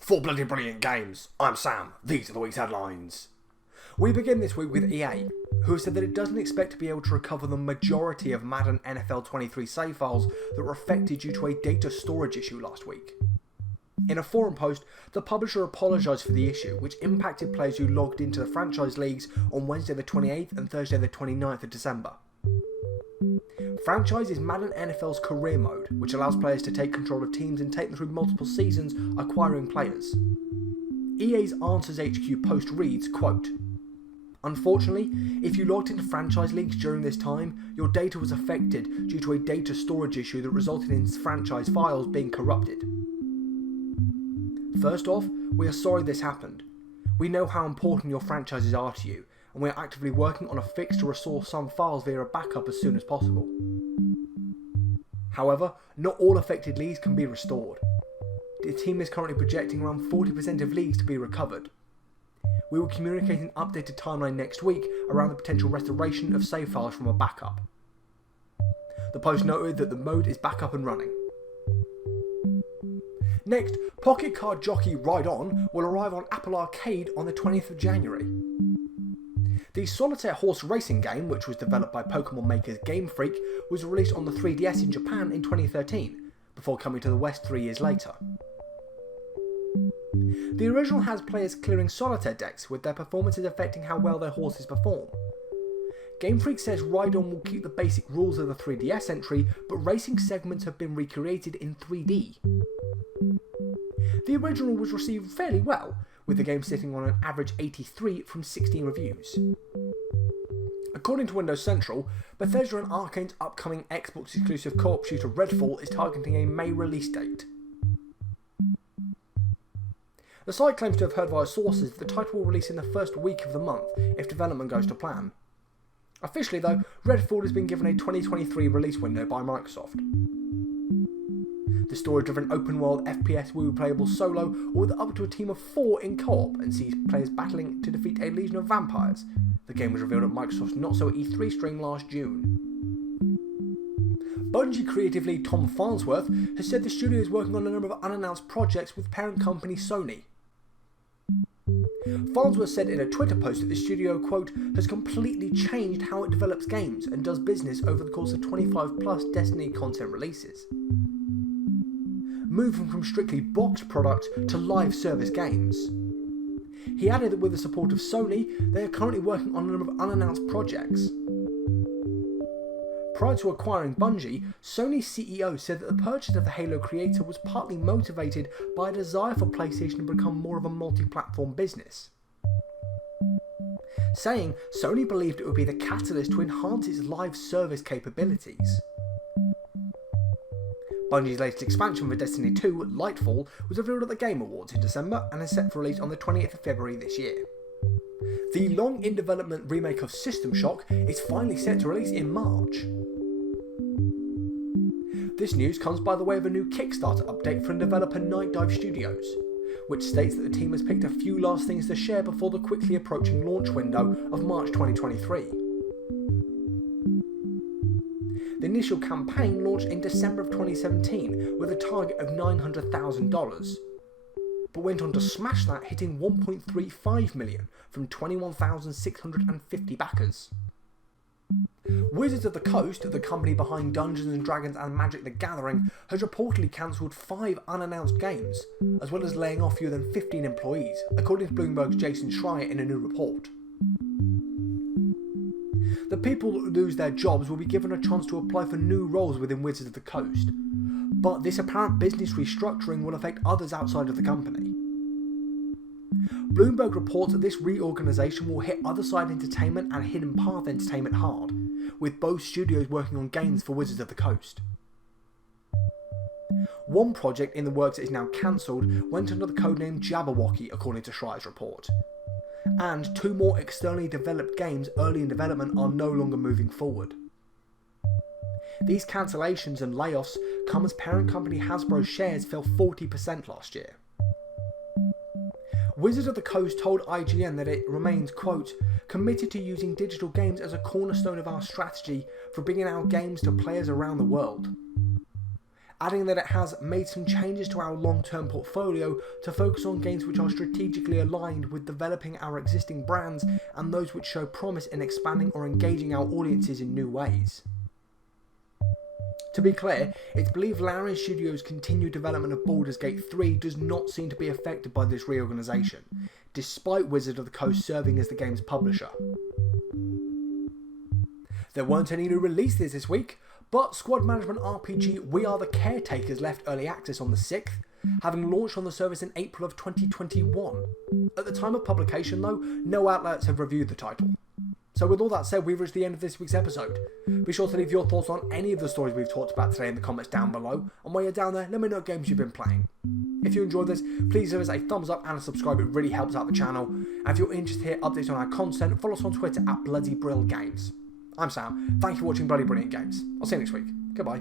For bloody brilliant games, I'm Sam. These are the week's headlines. We begin this week with EA, who have said that it doesn't expect to be able to recover the majority of Madden NFL 23 save files that were affected due to a data storage issue last week. In a forum post, the publisher apologised for the issue, which impacted players who logged into the franchise leagues on Wednesday the 28th and Thursday the 29th of December. Franchise is Madden NFL's career mode, which allows players to take control of teams and take them through multiple seasons, acquiring players. EA's Answers HQ post reads, quote, "Unfortunately, if you logged into franchise leagues during this time, your data was affected due to a data storage issue that resulted in franchise files being corrupted. First off, we are sorry this happened. We know how important your franchises are to you, and we are actively working on a fix to restore some files via a backup as soon as possible. However, not all affected leagues can be restored. The team is currently projecting around 40% of leagues to be recovered. We will communicate an updated timeline next week around the potential restoration of save files from a backup." The post noted that the mode is back up and running. Next, Pocket Card Jockey Ride On will arrive on Apple Arcade on the 20th of January. The solitaire horse racing game, which was developed by Pokémon makers Game Freak, was released on the 3DS in Japan in 2013, before coming to the West 3 years later. The original has players clearing solitaire decks, with their performances affecting how well their horses perform. Game Freak says Ride On will keep the basic rules of the 3DS entry, but racing segments have been recreated in 3D. The original was received fairly well, with the game sitting on an average 83 from 16 reviews. According to Windows Central, Bethesda and Arkane's upcoming Xbox exclusive co-op shooter RedFall is targeting a May release date. The site claims to have heard via sources that the title will release in the first week of the month if development goes to plan. Officially though, RedFall has been given a 2023 release window by Microsoft. The story-driven open-world FPS will be playable solo or with up to a team of 4 in co-op and sees players battling to defeat a legion of vampires. The game was revealed at Microsoft's Not-So-E3 stream last June. Bungie Creative Lead Tom Farnsworth has said the studio is working on a number of unannounced projects with parent company Sony. Farnsworth said in a Twitter post that the studio, quote, has completely changed how it develops games and does business over the course of 25 plus Destiny content releases. Moving from strictly boxed products to live service games. He added that with the support of Sony, they are currently working on a number of unannounced projects. Prior to acquiring Bungie, Sony's CEO said that the purchase of the Halo creator was partly motivated by a desire for PlayStation to become more of a multi-platform business, saying Sony believed it would be the catalyst to enhance its live service capabilities. Bungie's latest expansion for Destiny 2, Lightfall, was revealed at the Game Awards in December and is set for release on the 20th of February this year. The long-in-development remake of System Shock is finally set to release in March. This news comes by the way of a new Kickstarter update from developer Night Dive Studios, which states that the team has picked a few last things to share before the quickly approaching launch window of March 2023. The initial campaign launched in December of 2017 with a target of $900,000, but went on to smash that, hitting $1.35 million from 21,650 backers. Wizards of the Coast, the company behind Dungeons & Dragons and Magic the Gathering, has reportedly cancelled 5 unannounced games, as well as laying off fewer than 15 employees, according to Bloomberg's Jason Schrier in a new report. The people that lose their jobs will be given a chance to apply for new roles within Wizards of the Coast, but this apparent business restructuring will affect others outside of the company. Bloomberg reports that this reorganisation will hit Other Side Entertainment and Hidden Path Entertainment hard, with both studios working on games for Wizards of the Coast. One project in the works that is now cancelled went under the codename Jabberwocky, according to Schrier's report, and 2 more externally developed games early in development are no longer moving forward. These cancellations and layoffs come as parent company Hasbro shares fell 40% last year. Wizards of the Coast told IGN that it remains, quote, committed to using digital games as a cornerstone of our strategy for bringing our games to players around the world. adding that it has made some changes to our long-term portfolio to focus on games which are strategically aligned with developing our existing brands and those which show promise in expanding or engaging our audiences in new ways. To be clear, it's believed Larian Studios' continued development of Baldur's Gate 3 does not seem to be affected by this reorganisation, despite Wizard of the Coast serving as the game's publisher. There weren't any new releases this week, but squad management RPG We Are The Caretakers left early access on the 6th, having launched on the service in April of 2021. At the time of publication though, no outlets have reviewed the title. So with all that said, we've reached the end of this week's episode. Be sure to leave your thoughts on any of the stories we've talked about today in the comments down below, and while you're down there, let me know what games you've been playing. If you enjoyed this, please give us a thumbs up and a subscribe, it really helps out the channel. And if you're interested to hear updates on our content, follow us on Twitter at BloodyBrillGames. I'm Sam, thank you for watching Bloody Brilliant Games. I'll see you next week. Goodbye.